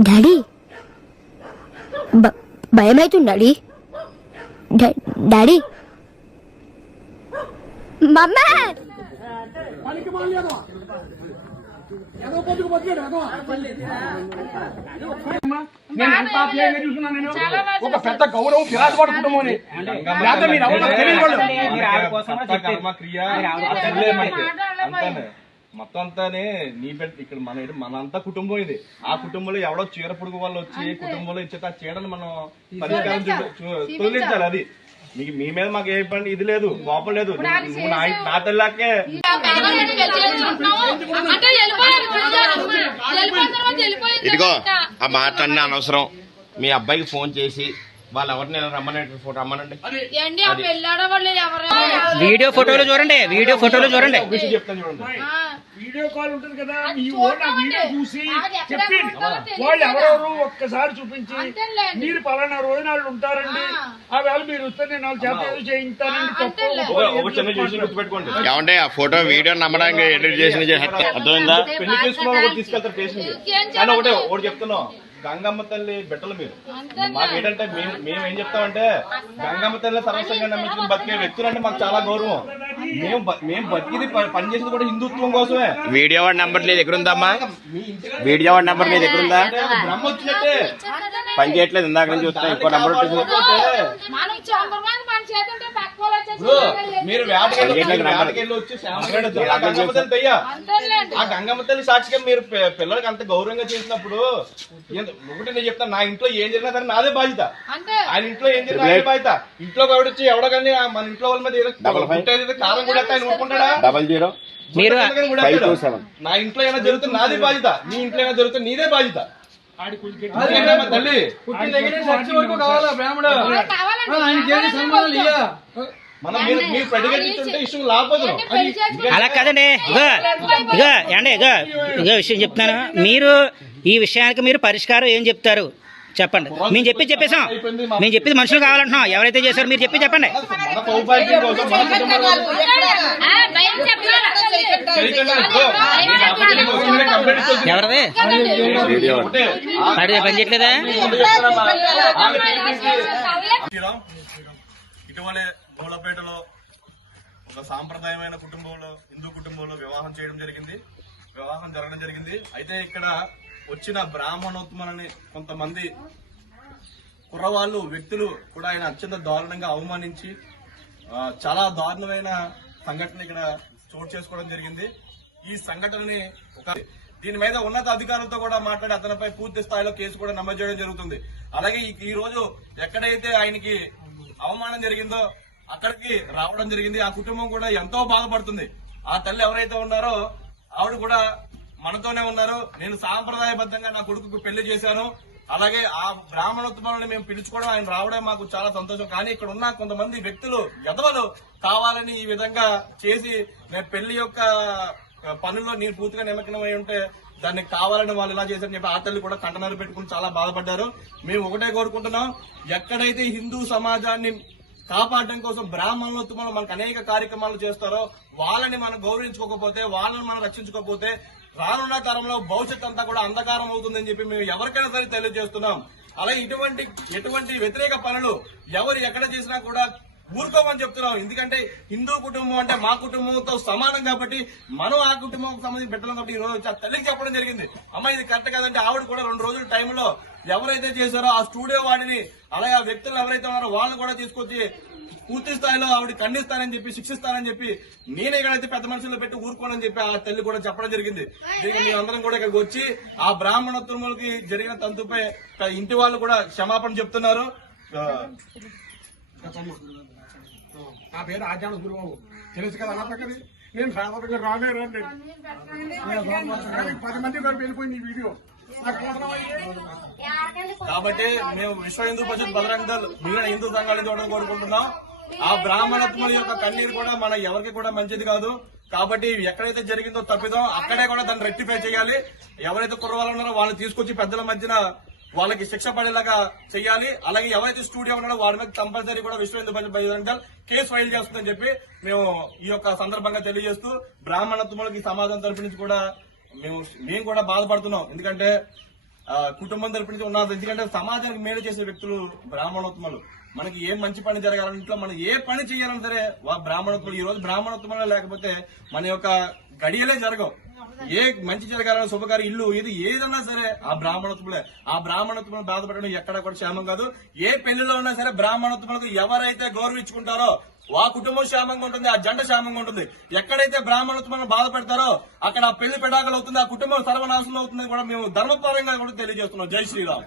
Daddy. బ- భయమైతుంది daddy? Daddy. మమ్మా! నేను ఎంత ఆప్యాయంగా చూసుకున్నాను నేను ఒక పెద్ద గౌరవం పిరాజపాటు కుటుంబం అని మీరు తెలియని మొత్తం అంతానే నీ బిడ్డ ఇక్కడ మన ఇది మనంతా కుటుంబం ఇది. ఆ కుటుంబంలో ఎవడో చీర పురుగు వాళ్ళు వచ్చి కుటుంబంలో ఇచ్చేట ఆ చీడను మనం పరిష్కారం తొలగించాలి అది. నీకు మీ మీద మాకు ఏ పని ఇది లేదు కోపం లేదు. నా తెల్లాకే ఇదిగో. ఆ మాటలన్నీ అనవసరం. మీ అబ్బాయికి ఫోన్ చేసి వాళ్ళు ఎవరిని రమ్మనండి ఫోటో రమ్మనండి. ఏంటి ఆ పెళ్ళాడ వాళ్ళు ఎవరు? వీడియో ఫోటోలు చూడండి వీడియో ఫోటోలు చూడండి. చెప్తాను చూడండి. ఆ, వీడియో కాల్ ఉంటుంది కదా మీ ఓన్ ఆ. వీడియో చూసి చెప్పింది తెలియదు వాళ్ళు. ఎవరెవరు ఒక్కసారి చూపించి. మీరు పలానా రోజు నాళ్ళు ఉంటారండి ఆ. వేళ మీరు వస్తే నేను వాళ్ళ చేత ఏదో గుర్తుపెట్టుకోండి ఏమంటే ఆ ఫోటో వీడియో నమ్మడానికి ఎడిట్ చేసిన అర్థమైందా పెళ్ళి చేసుకున్న తీసుకెళ్తారు స్టేషన్ ఇంకేం కానీ ఒకటే చెప్పను. ఒకటి చెప్తున్నాం గంగమ్మ తల్లి బిడ్డలు మీరు. మాకు ఏంటంటే మేము మేము ఏం చెప్తామంటే గంగమ్మ తల్లి సర్వస్వంగా నమ్మించుకుని బతికే వ్యక్తులు అంటే మాకు చాలా గౌరవం. మేము బ- మేము బతికిది ప- పనిచేసేది కూడా హిందుత్వం కోసమే. వీడియో వాడి నెంబర్ నీ దగ్గర ఉందమ్మా వీడియో వాడి నెంబర్ నీ దగ్గర ఉందా బ్రహ్మ వచ్చినట్టే. పని చేయట్లేదు ఇందాక నుంచి చూస్తున్నా ఇంకో నెంబర్ మీరు వేటకెళ్ళి వచ్చి ఆ గంగమ్మ తల్లి ఆ గంగమ్మ తల్లి సాక్షిగా మీరు పిల్లలకి అంత గౌరవంగా చేసినప్పుడు ఒకటి నేను చెప్తాను నా ఇంట్లో ఏం జరిగినా సరే నాదే బాధ్యత. అంతే. ఆయన ఇంట్లో ఏం జరిగినా నాదే బాధ్యత. ఇంట్లో ఎవడు వచ్చి ఎవడో కానీ ఆ మన ఇంట్లో వాళ్ళ మీద ఏదో కారం కూడా ఆయన ఊరుకుంటాడా? డబల్ జీరో మీరు నా ఇంట్లో ఏమైనా జరుగుతుంది నాదే బాధ్యత. నీ ఇంట్లో ఏమైనా జరుగుతుంది నీదే బాధ్యత. ఆడి కొంచెం ఎందుకంటే మా తల్లి. అలా కావాలండి మనం మీరు మీరు ఇష్యూ అలా కాదండి ఇగో ఇగో ఏండి ఇగో ఇగో విషయం చెప్తున్నాను మీరు ఈ విషయానికి మీరు పరిష్కారం ఏం చెప్తారు చెప్పండి మేము చెప్పి చెప్పేసాం మేము చెప్పింది మనుషులు కావాలంటున్నాం ఎవరైతే చేశారో మీరు చెప్పి చెప్పండి ఎవరిది పని చేయట్లేదా శ్రీరామ్ ఇటీవలే గౌలపేటలో ఒక సాంప్రదాయమైన కుటుంబంలో హిందూ కుటుంబంలో వివాహం చేయడం జరిగింది. వివాహం జరగడం జరిగింది. అయితే ఇక్కడ వచ్చిన బ్రాహ్మణోత్మలని కొంతమంది కుర్రవాళ్ళు వ్యక్తులు కూడా ఆయన అత్యంత దారుణంగా అవమానించి చాలా దారుణమైన సంఘటన ఇక్కడ చోటు చేసుకోవడం జరిగింది. ఈ సంఘటనని ఒక దీని మీద ఉన్నత అధికారులతో కూడా మాట్లాడి అతనిపై పూర్తి స్థాయిలో కేసు కూడా నమోదు చేయడం జరుగుతుంది. అలాగే ఈ- రోజు ఎక్కడైతే ఆయనకి అవమానం జరిగిందో అక్కడికి రావడం జరిగింది. ఆ కుటుంబం కూడా ఎంతో బాధపడుతుంది. ఆ తల్లి ఎవరైతే ఉన్నారో ఆవిడ కూడా మనతోనే ఉన్నారు. నేను సాంప్రదాయబద్ధంగా నా కొడుకు పెళ్ళి చేశాను. అలాగే ఆ బ్రాహ్మణోత్సవాలను మేము పిలుచుకోవడం ఆయన రావడం మాకు చాలా సంతోషం. కానీ ఇక్కడ ఉన్న కొంతమంది వ్యక్తులు ఎదవలు కావాలని ఈ విధంగా చేసి నేను పెళ్ళి యొక్క పనుల్లో నేను పూర్తిగా నిమగ్నమై ఉంటే దాన్ని కావాలని వాళ్ళు ఇలా చేశారని చెప్పి ఆ తల్లి కూడా కంటనలు పెట్టుకుని చాలా బాధపడ్డారు. మేము ఒకటే కోరుకుంటున్నాం ఎక్కడైతే హిందూ సమాజాన్ని కాపాడడం కోసం బ్రాహ్మణోత్తమలు మనకు అనేక కార్యక్రమాలు చేస్తారో వాళ్ళని మనం గౌరవించుకోకపోతే వాళ్ళని మనం రక్షించుకోకపోతే రానున్న తరంలో భవిష్యత్ అంతా కూడా అంధకారం అవుతుందని చెప్పి మేము ఎవరికైనా సరే తెలియజేస్తున్నాం. అలాగే ఇటువంటి ఎటువంటి వ్యతిరేక పనులు ఎవరు ఎక్కడ చేసినా కూడా ఊరుకోమని చెప్తున్నాం ఎందుకంటే హిందూ కుటుంబం అంటే మా కుటుంబంతో సమానం కాబట్టి మనం ఆ కుటుంబం సంబంధించి పెట్టడం కాబట్టి ఈ రోజు వచ్చి ఆ తల్లికి చెప్పడం జరిగింది. అమ్మ ఇది కరెక్ట్ కాదంటే ఆవిడ కూడా రెండు రోజుల టైంలో ఎవరైతే చేశారో ఆ స్టూడియో వాడిని అలాగే ఆ వ్యక్తులు ఎవరైతే ఉన్నారో వాళ్ళని కూడా తీసుకొచ్చి పూర్తి స్థాయిలో ఆవిడ ఖండిస్తానని చెప్పి శిక్షిస్తానని చెప్పి నేను ఎక్కడైతే పెద్ద మనుషుల్లో పెట్టి ఊరుకోనని చెప్పి ఆ తల్లి కూడా చెప్పడం జరిగింది. దీనికి మేమందరం కూడా ఇక్కడికి వచ్చి ఆ బ్రాహ్మణోత్తములకి జరిగిన తంతుపై ఇంటి వాళ్ళు కూడా క్షమాపణ చెప్తున్నారు. నా పేరు ఆచార్య గురుబాబు. తెలుసు కదా అన్న పక్కది నేను సాధారణంగా రానే రండి పది మంది కూడా వెళ్ళిపోయింది ఈ వీడియో. కాబట్టి మేము విశ్వ హిందూ పరిషత్ బజరంగ దళ్ మిగిలిన హిందూ సంఘాలను చూడడం కోరుకుంటున్నాం. ఆ బ్రాహ్మణత్ముల యొక్క కన్నీరు కూడా మన ఎవరికి కూడా మంచిది కాదు. కాబట్టి ఎక్కడైతే జరిగిందో తప్పిదో అక్కడే కూడా దాన్ని రెక్టిఫై చేయాలి. ఎవరైతే కుర్రవాళ్ళు ఉన్నారో వాళ్ళని తీసుకొచ్చి పెద్దల మధ్యన వాళ్ళకి శిక్ష పడేలాగా చేయాలి అలాగే ఎవరైతే స్టూడియో ఉన్నాడో వాళ్ళ మీద కంపల్సరీ కూడా విశ్వ హిందూ పరిషత్ కేసు ఫైల్ చేస్తుందని చెప్పి మేము ఈ యొక్క సందర్భంగా తెలియజేస్తూ బ్రాహ్మణత్వములకి సమాజం తరపు నుంచి కూడా మేము మేము కూడా బాధపడుతున్నాం. ఎందుకంటే ఆ, కుటుంబం తరపు నుంచి ఉన్నారు. ఎందుకంటే సమాజానికి మేలు చేసే వ్యక్తులు బ్రాహ్మణోత్తములు. మనకి ఏ మంచి పని జరగాలని ఇంట్లో మనం ఏ పని చేయాలన్నా సరే బ్రాహ్మణత్వం ఈ రోజు బ్రాహ్మణత్వంలో లేకపోతే మన యొక్క గడియలే జరగవు. ఏ మంచి జరగాలని శుభకారి ఇల్లు ఇది ఏదన్నా సరే ఆ బ్రాహ్మణత్వములే ఆ బ్రాహ్మణోత్తములు బాధపడడం ఎక్కడ కూడా క్షేమం కాదు. ఏ పెళ్ళిలో ఉన్నా సరే బ్రాహ్మణత్వములకు ఎవరైతే గౌరవించుకుంటారో ఆ కుటుంబం క్షేమంగా ఉంటుంది ఆ జంట క్షేమంగా ఉంటుంది. ఎక్కడైతే బ్రాహ్మణోత్తములను బాధపడతారో అక్కడ ఆ పెళ్ళి పెడాకలు అవుతుంది ఆ కుటుంబం సర్వనాశనం అవుతుంది కూడా మేము ధర్మపరంగా కూడా తెలియజేస్తున్నాం. జై శ్రీరామ్.